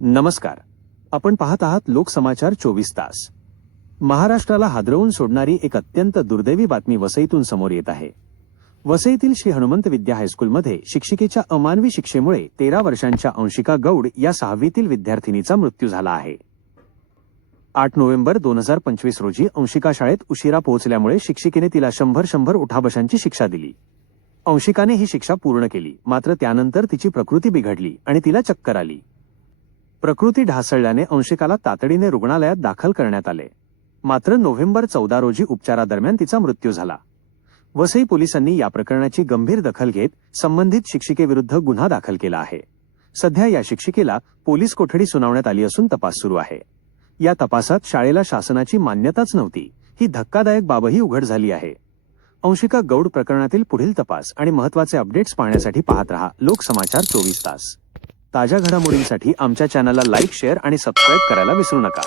नमस्कार. आपण पाहत आहात लोकसमाचार चोवीस तास. महाराष्ट्राला हादरवून सोडणारी एक अत्यंत दुर्दैवी बातमी वसईतून समोर येत आहे. वसईतील श्री हनुमंत विद्या हायस्कूलमध्ये शिक्षिकेच्या अमानवी शिक्षेमुळे तेरा वर्षांच्या अंशिका गौड या सहावीतील विद्यार्थिनीचा मृत्यू झाला आहे. आठ नोव्हेंबर दोन हजार पंचवीस रोजी अंशिका शाळेत उशिरा पोहोचल्यामुळे शिक्षिकेने तिला शंभर शंभर उठाबशांची शिक्षा दिली. अंशिकाने ही शिक्षा पूर्ण केली मात्र त्यानंतर तिची प्रकृती बिघडली आणि तिला चक्कर आली. प्रकृती ढासळल्याने अंशिकाला तातडीने रुग्णालयात दाखल करण्यात आले. मात्र नोव्हेंबर चौदा रोजी उपचारादरम्यान तिचा मृत्यू झाला. वसई पोलिसांनी या प्रकरणाची गंभीर दखल घेत संबंधित शिक्षिकेविरुद्ध गुन्हा दाखल केला आहे. सध्या या शिक्षिकेला पोलीस कोठडी सुनावण्यात आली असून तपास सुरू आहे. या तपासात शाळेला शासनाची मान्यताच नव्हती. ही धक्कादायक बाबही उघड झाली आहे. अंशिका गौड प्रकरणातील पुढील तपास आणि महत्त्वाचे अपडेट्स पाहण्यासाठी पाहत रहा लोकसमाचार चोवीस तास. ताज्या घडामोडींसाठी आमच्या चॅनलला लाईक शेअर आणि सबस्क्राईब करायला विसरू नका.